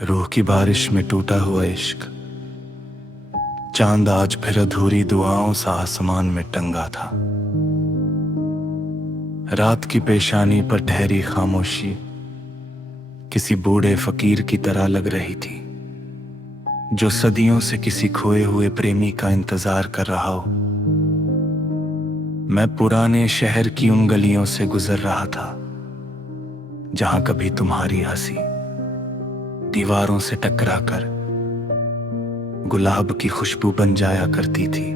रूह की बारिश में टूटा हुआ इश्क, चांद आज फिर अधूरी दुआओं सा आसमान में टंगा था। रात की पेशानी पर ठहरी खामोशी किसी बूढ़े फकीर की तरह लग रही थी, जो सदियों से किसी खोए हुए प्रेमी का इंतजार कर रहा हो। मैं पुराने शहर की उन गलियों से गुजर रहा था जहां कभी तुम्हारी हंसी दीवारों से टकराकर गुलाब की खुशबू बन जाया करती थी,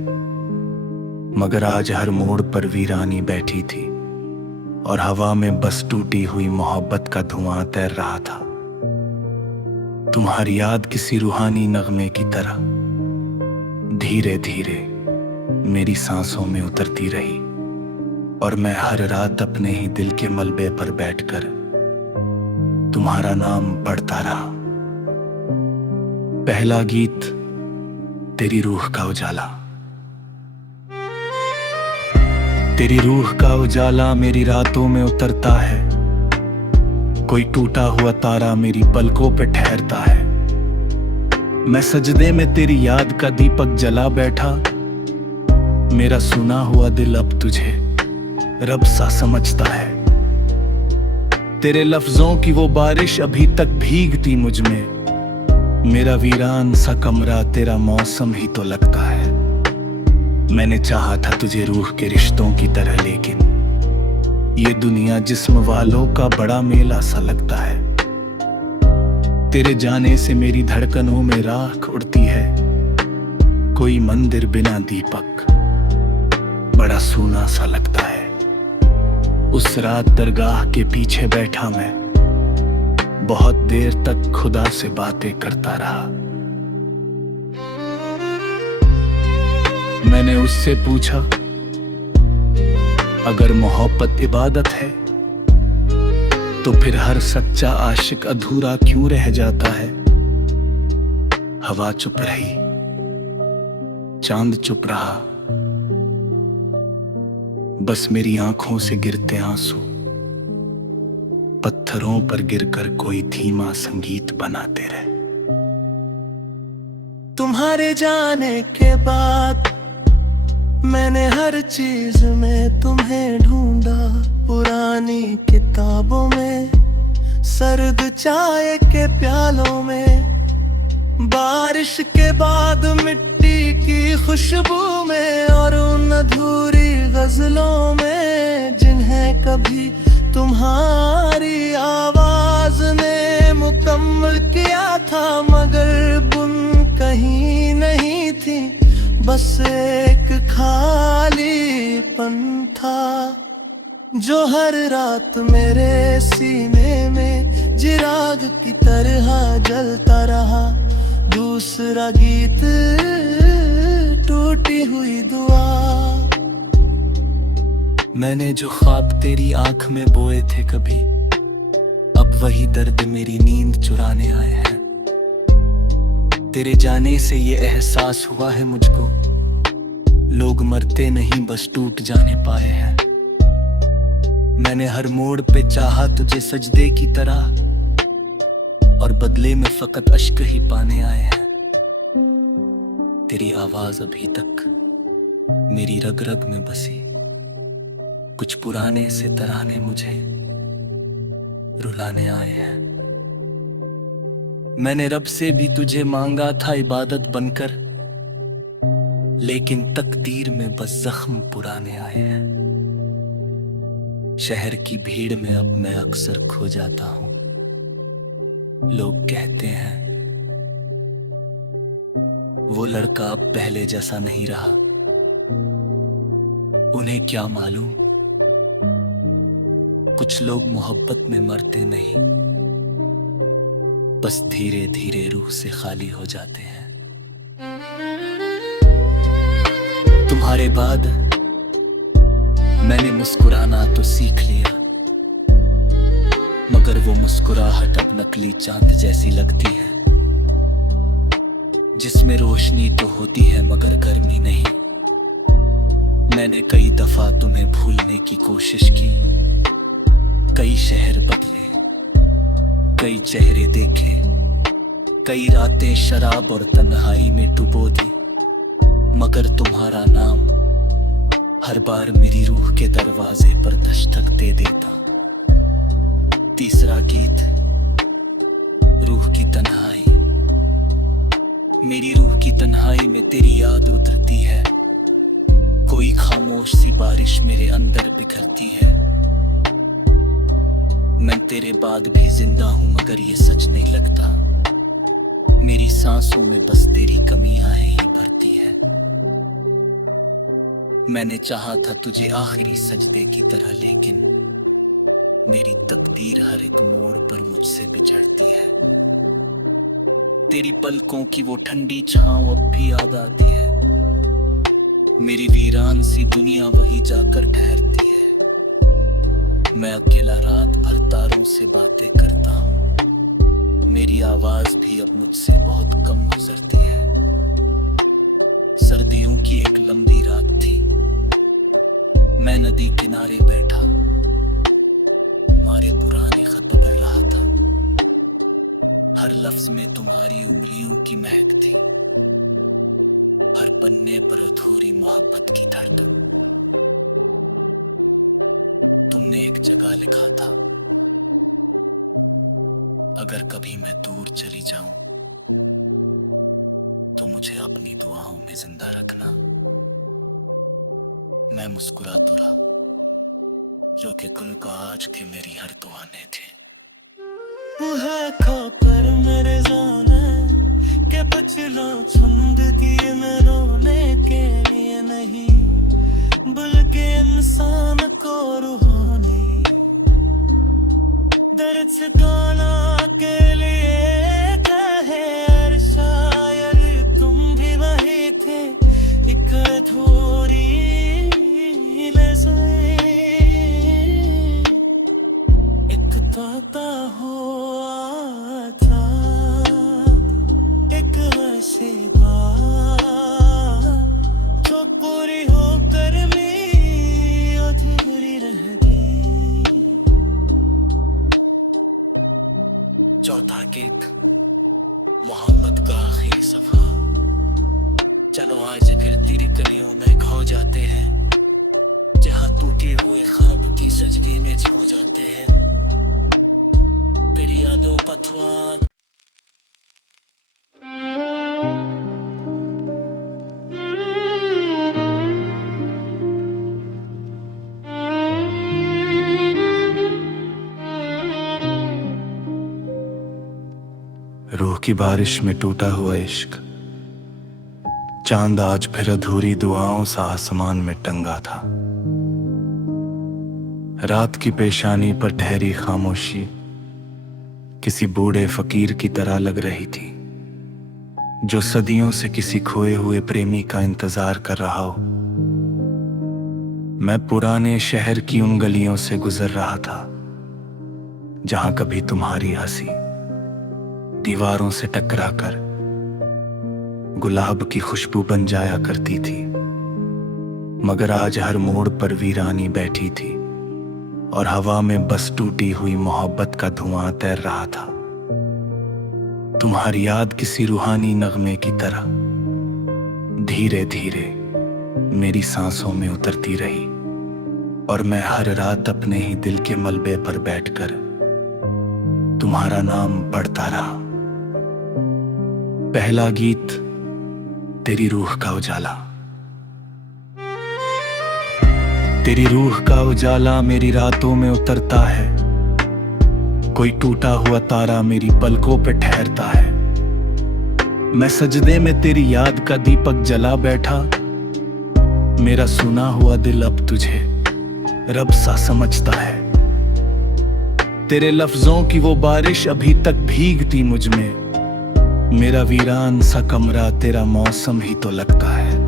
मगर आज हर मोड़ पर वीरानी बैठी थी और हवा में बस टूटी हुई मोहब्बत का धुआं तैर रहा था। तुम्हारी याद किसी रूहानी नगमे की तरह धीरे धीरे मेरी सांसों में उतरती रही, और मैं हर रात अपने ही दिल के मलबे पर बैठकर तुम्हारा नाम पढ़ता रहा। पहला गीत तेरी रूह का उजाला। तेरी रूह का उजाला मेरी रातों में उतरता है, कोई टूटा हुआ तारा मेरी पलकों पे ठहरता है। मैं सजदे में तेरी याद का दीपक जला बैठा, मेरा सुना हुआ दिल अब तुझे रब सा समझता है। तेरे लफ्जों की वो बारिश अभी तक भीगती मुझ में, मेरा वीरान सा कमरा तेरा मौसम ही तो लगता है। मैंने चाहा था तुझे रूह के रिश्तों की तरह, लेकिन ये दुनिया जिस्म वालों का बड़ा मेला सा लगता है। तेरे जाने से मेरी धड़कनों में राख उड़ती है, कोई मंदिर बिना दीपक बड़ा सूना सा लगता है। उस रात दरगाह के पीछे बैठा मैं बहुत देर तक खुदा से बातें करता रहा। मैंने उससे पूछा, अगर मोहब्बत इबादत है तो फिर हर सच्चा आशिक अधूरा क्यों रह जाता है। हवा चुप रही, चांद चुप रहा, बस मेरी आंखों से गिरते आंसू पत्थरों पर गिरकर कोई धीमा संगीत बनाते रहे। तुम्हारे जाने के बाद मैंने हर चीज में तुम्हें ढूंढा, पुरानी किताबों में, सर्द चाय के प्यालों में, बारिश के बाद मिट्टी की खुशबू में, और उन अधूरी गजलों में जिन्हें कभी तुम्हारी आवाज ने मुकम्मल किया था, मगर बुन कहीं नहीं थी, बस एक खालीपन था जो हर रात मेरे सीने में चिराग की तरह जलता रहा। दूसरा गीत टूटी हुई दुआ। मैंने जो ख्वाब तेरी आंख में बोए थे कभी, अब वही दर्द मेरी नींद चुराने आए हैं। तेरे जाने से ये एहसास हुआ है मुझको, लोग मरते नहीं बस टूट जाने पाए हैं। मैंने हर मोड़ पे चाहा तुझे सजदे की तरह, और बदले में फकत अश्क ही पाने आए हैं। तेरी आवाज अभी तक मेरी रग रग में बसी, कुछ पुराने से तराने मुझे रुलाने आए हैं। मैंने रब से भी तुझे मांगा था इबादत बनकर, लेकिन तकदीर में बस जख्म पुराने आए हैं। शहर की भीड़ में अब मैं अक्सर खो जाता हूं। लोग कहते हैं वो लड़का अब पहले जैसा नहीं रहा। उन्हें क्या मालूम, कुछ लोग मोहब्बत में मरते नहीं, बस धीरे धीरे रूह से खाली हो जाते हैं। तुम्हारे बाद मैंने मुस्कुराना तो सीख लिया, मगर वो मुस्कुराहट अब नकली चांद जैसी लगती है, जिसमें रोशनी तो होती है मगर गर्मी नहीं। मैंने कई दफा तुम्हें भूलने की कोशिश की, कई शहर बदले, कई चेहरे देखे, कई रातें शराब और तन्हाई में डुबो दी, मगर तुम्हारा नाम हर बार मेरी रूह के दरवाजे पर दस्तक दे देता। तीसरा गीत, रूह की तन्हाई। मेरी रूह की तन्हाई में तेरी याद उतरती है, कोई खामोश सी बारिश मेरे अंदर बिखरती है। मैं तेरे बाद भी जिंदा हूं, मगर ये सच नहीं लगता। मेरी सांसों में बस तेरी कमियां ही भरती है। मैंने चाहा था तुझे आखिरी सजदे की तरह, लेकिन मेरी तकदीर हर एक मोड़ पर मुझसे बिछड़ती है। तेरी पलकों की वो ठंडी छांव अब भी याद आती है। मेरी वीरान सी दुनिया वहीं जाकर ठहरती है। मैं अकेला रात भर तारों से बातें करता हूँ, मेरी आवाज भी अब मुझसे बहुत कम गुजरती है। सर्दियों की एक लंबी रात थी, मैं नदी किनारे बैठा मारे पुराने खत पढ़ रहा था। हर लफ्ज में तुम्हारी उंगलियों की महक थी, हर पन्ने पर अधूरी मोहब्बत की धड़कन। तुमने एक जगह लिखा था, अगर कभी मैं दूर चली जाऊं तो मुझे अपनी दुआओं में जिंदा रखना। मैं मुस्कुरा तो रहा, जो कि कुल का आज के मेरी हर दुआ ने थे। है खाकर मेरे जाने के पछला छंद किए मैं रोने के लिए नहीं, बल्कि इंसान को रूहानी दर्द से गाना के लिए कहे। और शायद तुम भी वही थे, एक अधूरी नज़र, एक ताता हुआ था, एक ऐसी बात जो पूरी होकर भी अधूरी रह गई। चौथा गीत, मोहब्बत का आखिरी सफा। चलो आज फिर तेरी कलियों में खो जाते हैं, जहां टूटे हुए ख्वाब की सजदी में खो जाते हैं। तेरी यादों पतवार रूह की बारिश में टूटा हुआ इश्क, चांद आज फिर अधूरी दुआओं सा आसमान में टंगा था। रात की पेशानी पर ठहरी खामोशी किसी बूढ़े फकीर की तरह लग रही थी, जो सदियों से किसी खोए हुए प्रेमी का इंतजार कर रहा हो। मैं पुराने शहर की उन गलियों से गुजर रहा था, जहां कभी तुम्हारी हंसी दीवारों से टकराकर गुलाब की खुशबू बन जाया करती थी। मगर आज हर मोड़ पर वीरानी बैठी थी, और हवा में बस टूटी हुई मोहब्बत का धुआं तैर रहा था। तुम्हारी याद किसी रूहानी नगमे की तरह धीरे धीरे मेरी सांसों में उतरती रही, और मैं हर रात अपने ही दिल के मलबे पर बैठकर तुम्हारा नाम पढ़ता रहा। पहला गीत, तेरी रूह का उजाला। तेरी रूह का उजाला मेरी रातों में उतरता है, कोई टूटा हुआ तारा मेरी पलकों पे ठहरता है। मैं सजदे में तेरी याद का दीपक जला बैठा, मेरा सुना हुआ दिल अब तुझे रब सा समझता है। तेरे लफ्जों की वो बारिश अभी तक भीगती मुझ में, मेरा वीरान सा कमरा तेरा मौसम ही तो लगता है।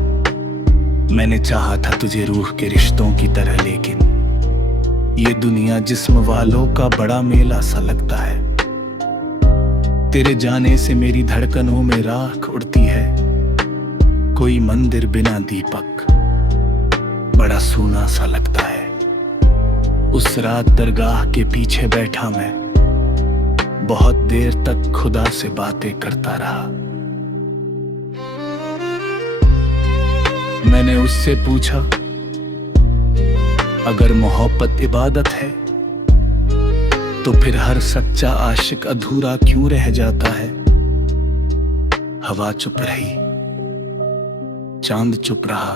मैंने चाहा था तुझे रूह के रिश्तों की तरह, लेकिन ये दुनिया जिस्म वालों का बड़ा मेला सा लगता है। तेरे जाने से मेरी धड़कनों में राख उड़ती है, कोई मंदिर बिना दीपक बड़ा सूना सा लगता है। उस रात दरगाह के पीछे बैठा मैं, बहुत देर तक खुदा से बातें करता रहा। मैंने उससे पूछा, अगर मोहब्बत इबादत है तो फिर हर सच्चा आशिक अधूरा क्यों रह जाता है? हवा चुप रही, चांद चुप रहा,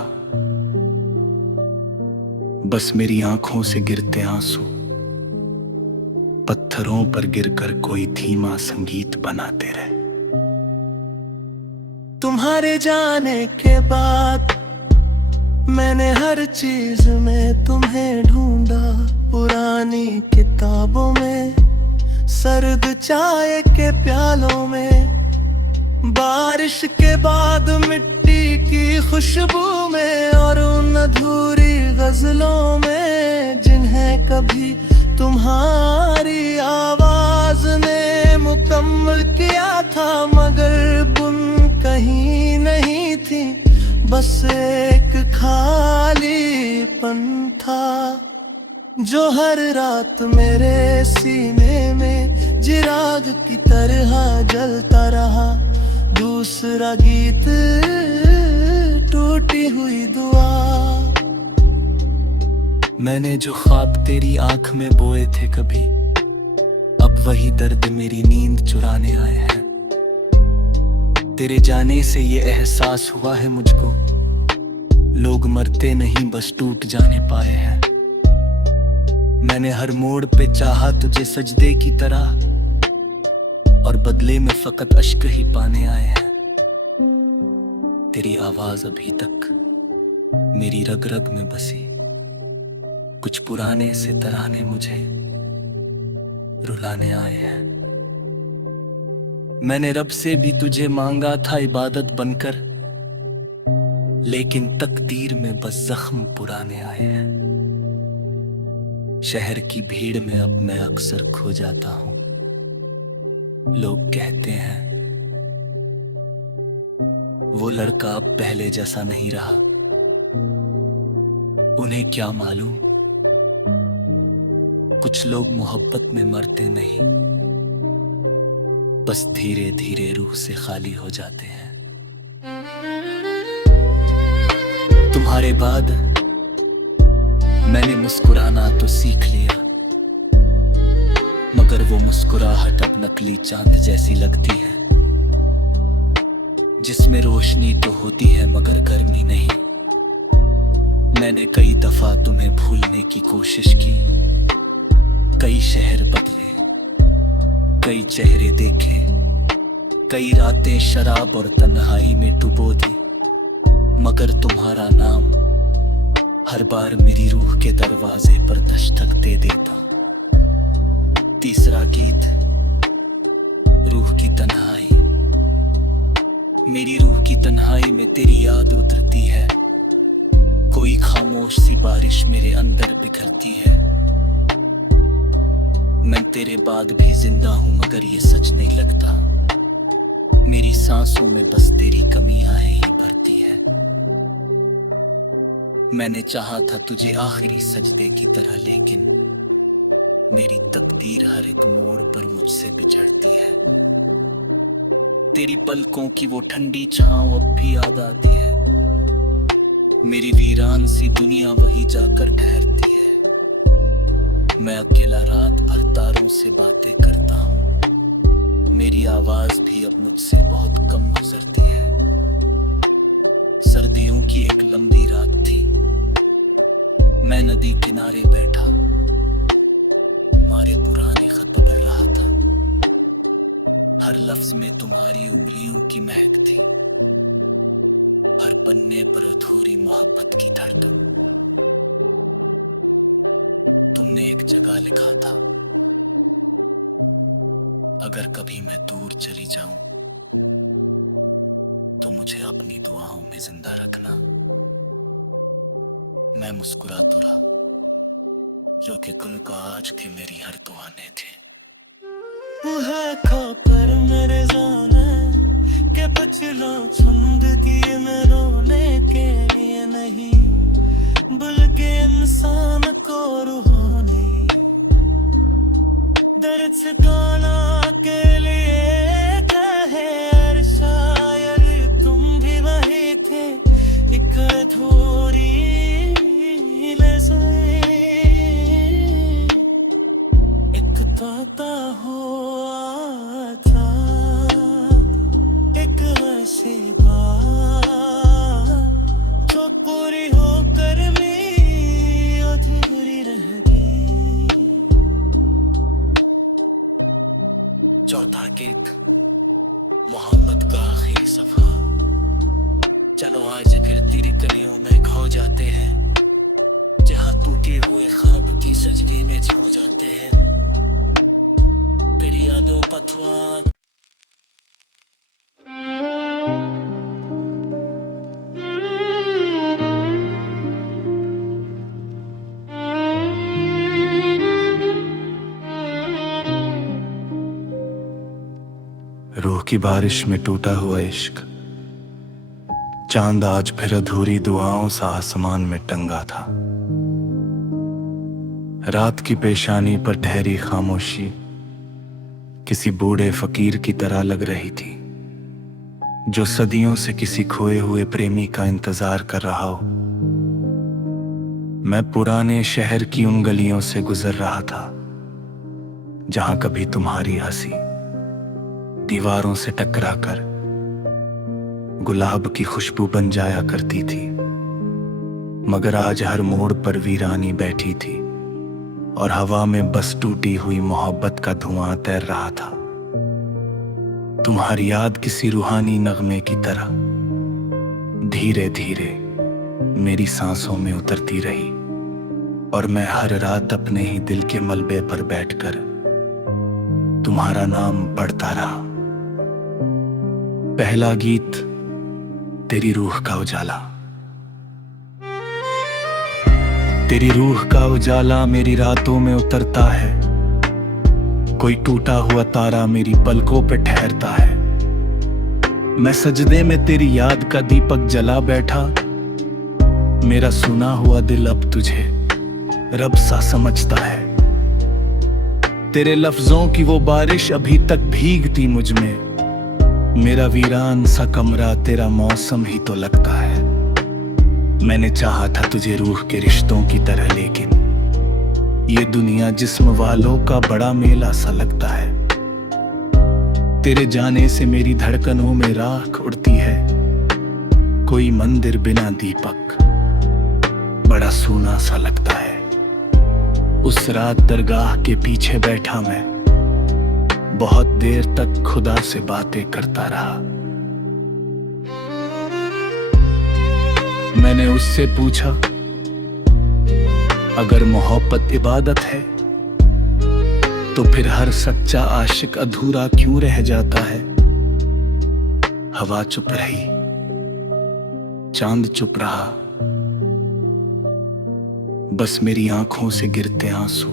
बस मेरी आंखों से गिरते आंसू पत्थरों पर गिरकर कोई धीमा संगीत बनाते रहे। तुम्हारे जाने के बाद मैंने हर चीज में तुम्हें ढूंढा, पुरानी किताबों में, सर्द चाय के प्यालों में, बारिश के बाद मिट्टी की खुशबू में, और उन अधूरी गजलों में जिन्हें कभी तुम्हारी आवाज ने मुकम्मल किया था, मगर बुन कहीं नहीं थी, बस एक खालीपन था जो हर रात मेरे सीने में चिराग की तरह जलता रहा। दूसरा गीत, टूटी हुई दुआ। मैंने जो ख्वाब तेरी आंख में बोए थे कभी, अब वही दर्द मेरी नींद चुराने आए हैं। तेरे जाने से ये एहसास हुआ है मुझको, लोग मरते नहीं बस टूट जाने पाए हैं। मैंने हर मोड़ पे चाहा तुझे सजदे की तरह, और बदले में फकत अश्क ही पाने आए हैं। तेरी आवाज अभी तक मेरी रग रग में बसी, कुछ पुराने से तराने मुझे रुलाने आए हैं। मैंने रब से भी तुझे मांगा था इबादत बनकर, लेकिन तकदीर में बस जख्म पुराने आए हैं। शहर की भीड़ में अब मैं अक्सर खो जाता हूं। लोग कहते हैं वो लड़का अब पहले जैसा नहीं रहा। उन्हें क्या मालूम, कुछ लोग मोहब्बत में मरते नहीं, बस धीरे धीरे रूह से खाली हो जाते हैं। तुम्हारे बाद मैंने मुस्कुराना तो सीख लिया, मगर वो मुस्कुराहट अब नकली चांद जैसी लगती है, जिसमें रोशनी तो होती है मगर गर्मी नहीं। मैंने कई दफा तुम्हें भूलने की कोशिश की, कई शहर बदले, कई चेहरे देखे, कई रातें शराब और तन्हाई में डुबो दी, मगर तुम्हारा नाम हर बार मेरी रूह के दरवाजे पर दस्तक दे देता। तीसरा गीत, रूह की तन्हाई। मेरी रूह की तन्हाई में तेरी याद उतरती है, कोई खामोश सी बारिश मेरे अंदर बिखरती है। मैं तेरे बाद भी जिंदा हूं मगर ये सच नहीं लगता, मेरी सांसों में बस तेरी कमियां ही भरती है। मैंने चाहा था तुझे आखिरी सजदे की तरह, लेकिन मेरी तकदीर हर एक मोड़ पर मुझसे बिछड़ती है। तेरी पलकों की वो ठंडी छांव अब भी याद आती है, मेरी वीरान सी दुनिया वही जाकर ठहरती है। मैं अकेला रात भर तारों से बातें करता हूँ, मेरी आवाज भी अब मुझसे बहुत कम गुजरती है। सर्दियों की एक लंबी रात थी, मैं नदी किनारे बैठा मारे पुराने खत पढ़ रहा था। हर लफ्ज में तुम्हारी उंगलियों की महक थी, हर पन्ने पर अधूरी मोहब्बत की धड़कन। तुमने एक जगह लिखा था, अगर कभी मैं दूर चली जाऊं तो मुझे अपनी दुआओं में जिंदा रखना। मैं मुस्कुरा तो रहा, जो कि कुल का आज के मेरी हर दुआने थे। है खाकर मेरे जाने के पछला छंद दिए मैं रोने के लिए नहीं, बल्कि इंसान को रूहानी दर्द से गाना एक मोहब्बत का आखिरी सफा। चलो आज फिर तेरी गलियों में खो जाते हैं, जहाँ टूटे हुए ख्वाब की सजगी में खो जाते हैं। फिर यादों पतवार रूह की बारिश में टूटा हुआ इश्क, चांद आज फिर अधूरी दुआओं सा आसमान में टंगा था। रात की पेशानी पर ठहरी खामोशी किसी बूढ़े फकीर की तरह लग रही थी, जो सदियों से किसी खोए हुए प्रेमी का इंतजार कर रहा हो। मैं पुराने शहर की उन गलियों से गुजर रहा था, जहां कभी तुम्हारी हंसी दीवारों से टकराकर गुलाब की खुशबू बन जाया करती थी। मगर आज हर मोड़ पर वीरानी बैठी थी और हवा में बस टूटी हुई मोहब्बत का धुआं तैर रहा था। तुम्हारी याद किसी रूहानी नगमे की तरह धीरे धीरे मेरी सांसों में उतरती रही, और मैं हर रात अपने ही दिल के मलबे पर बैठकर तुम्हारा नाम पढ़ता रहा। पहला गीत, तेरी रूह का उजाला। तेरी रूह का उजाला मेरी रातों में उतरता है, कोई टूटा हुआ तारा मेरी पलकों पे ठहरता है। मैं सजदे में तेरी याद का दीपक जला बैठा, मेरा सुना हुआ दिल अब तुझे रब सा समझता है। तेरे लफ्जों की वो बारिश अभी तक भीगती मुझ में, मेरा वीरान सा कमरा तेरा मौसम ही तो लगता है। मैंने चाहा था तुझे रूह के रिश्तों की तरह, लेकिन ये दुनिया जिस्म वालों का बड़ा मेला सा लगता है। तेरे जाने से मेरी धड़कनों में राख उड़ती है, कोई मंदिर बिना दीपक बड़ा सूना सा लगता है। उस रात दरगाह के पीछे बैठा मैं, बहुत देर तक खुदा से बातें करता रहा। मैंने उससे पूछा, अगर मोहब्बत इबादत है तो फिर हर सच्चा आशिक अधूरा क्यों रह जाता है। हवा चुप रही, चांद चुप रहा, बस मेरी आंखों से गिरते आंसू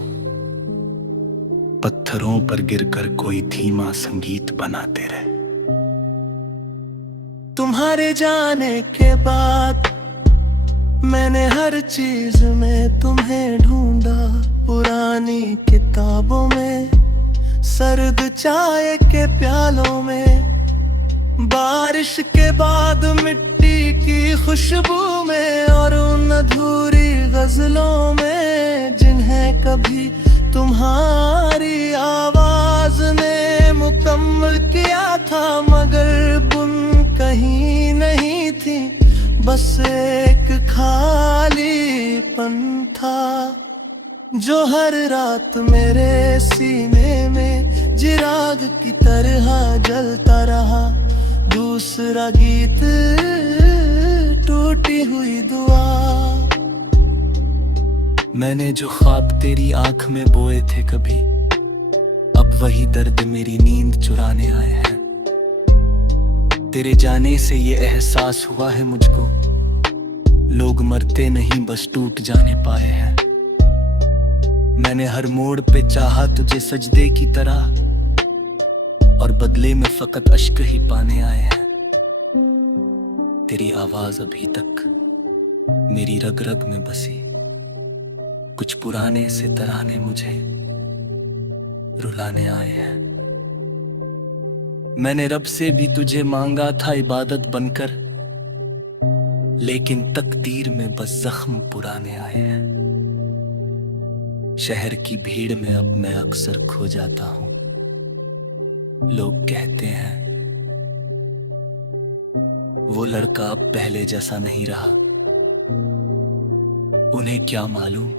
पत्थरों पर गिरकर कोई धीमा संगीत बनाते रहे। तुम्हारे जाने के बाद मैंने हर चीज में तुम्हें ढूंढा, पुरानी किताबों में, सर्द चाय के प्यालों में, बारिश के बाद मिट्टी की खुशबू में, और उन अधूरी गजलों में जिन्हें कभी तुम्हारी आवाज ने मुकम्मल किया था, मगर बुन कहीं नहीं थी, बस एक खालीपन था जो हर रात मेरे सीने में चिराग की तरह जलता रहा। दूसरा गीत, टूटी हुई दुआ। मैंने जो ख्वाब तेरी आंख में बोए थे कभी, अब वही दर्द मेरी नींद चुराने आए हैं। तेरे जाने से ये एहसास हुआ है मुझको, लोग मरते नहीं बस टूट जाने पाए हैं। मैंने हर मोड़ पे चाहा तुझे सजदे की तरह, और बदले में फकत अश्क ही पाने आए हैं। तेरी आवाज अभी तक मेरी रग रग में बसी, कुछ पुराने से तराने मुझे रुलाने आए हैं। मैंने रब से भी तुझे मांगा था इबादत बनकर, लेकिन तकदीर में बस जख्म पुराने आए हैं। शहर की भीड़ में अब मैं अक्सर खो जाता हूं। लोग कहते हैं वो लड़का अब पहले जैसा नहीं रहा। उन्हें क्या मालूम,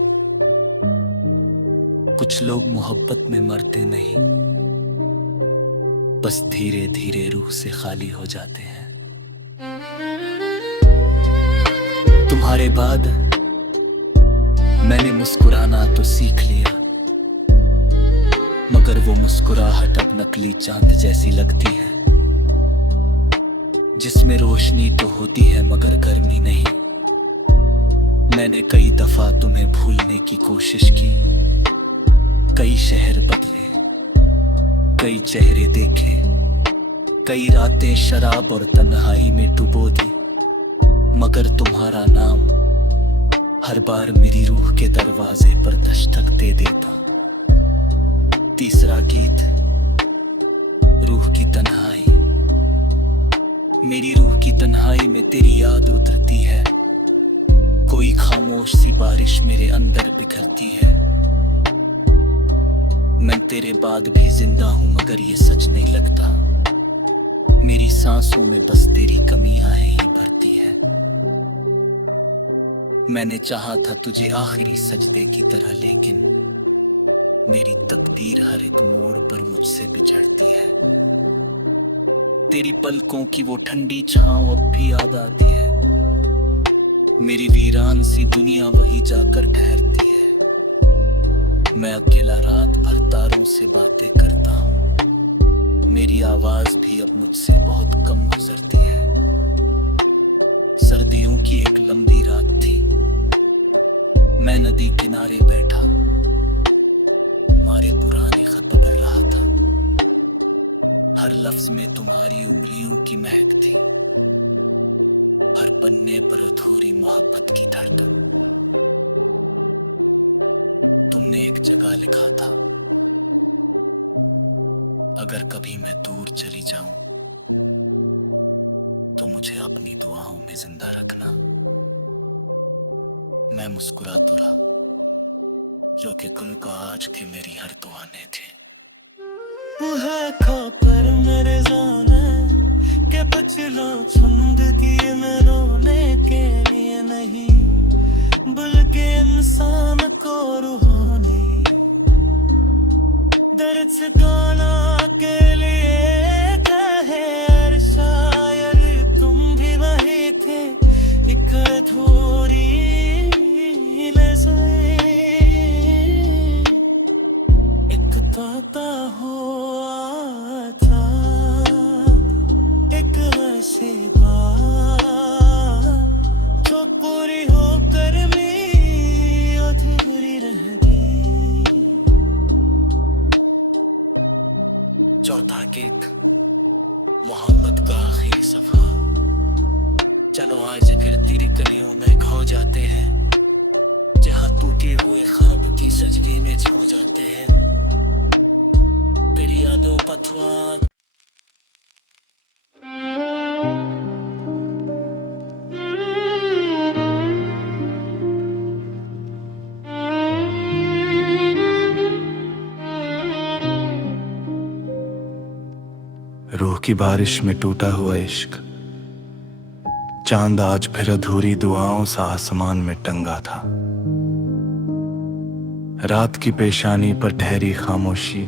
कुछ लोग मोहब्बत में मरते नहीं, बस धीरे धीरे रूह से खाली हो जाते हैं। तुम्हारे बाद मैंने मुस्कुराना तो सीख लिया, मगर वो मुस्कुराहट अब नकली चांद जैसी लगती है, जिसमें रोशनी तो होती है मगर गर्मी नहीं। मैंने कई दफा तुम्हें भूलने की कोशिश की, कई शहर बदले, कई चेहरे देखे, कई रातें शराब और तन्हाई में डुबो दी, मगर तुम्हारा नाम हर बार मेरी रूह के दरवाजे पर दस्तक दे देता। तीसरा गीत, रूह की तन्हाई। मेरी रूह की तन्हाई में तेरी याद उतरती है, कोई खामोश सी बारिश मेरे अंदर बिखरती है। मैं तेरे बाद भी जिंदा हूं मगर ये सच नहीं लगता, मेरी सांसों में बस तेरी कमियां ही भरती है। मैंने चाहा था तुझे आखिरी सजदे की तरह, लेकिन मेरी तकदीर हर एक मोड़ पर मुझसे बिछड़ती है। तेरी पलकों की वो ठंडी छांव अब भी याद आती है, मेरी वीरान सी दुनिया वही जाकर ठहरती है। मैं अकेला रात भर तारों से बातें करता हूँ, मेरी आवाज भी अब मुझसे बहुत कम गुजरती है। सर्दियों की एक लंबी रात थी, मैं नदी किनारे बैठा हमारे पुराने खत पढ़ रहा था। हर लफ्ज में तुम्हारी उंगलियों की महक थी, हर पन्ने पर अधूरी मोहब्बत की धड़कन। तुमने एक जगह लिखा था, अगर कभी मैं दूर चली जाऊं तो मुझे अपनी दुआओं में जिंदा रखना। मैं मुस्कुरा तो रहा, जो कि कल का आज के मेरी हर दुआ ने थे। है खबर मेरे जाने के पछिला छंद की में रोने के लिए नहीं, बल्कि इंसान को रूहानी दर्द छुपाना के लिए कहे। और शायद तुम भी वही थे, एक अधूरी नज़र, एक ताता हुआ था, एक ऐसी बात जो पूरी होकर भी अधूरी रह गई। चौथा गीत, मोहब्बत का आखिरी सफा। चलो आज फिर तेरी गलियों में खो जाते हैं, जहाँ टूटे हुए ख्वाब की सजगी में छो जाते हैं। तेरी यादों पथवा रूह की बारिश में टूटा हुआ इश्क, चांद आज फिर अधूरी दुआओं सा आसमान में टंगा था। रात की पेशानी पर ठहरी खामोशी,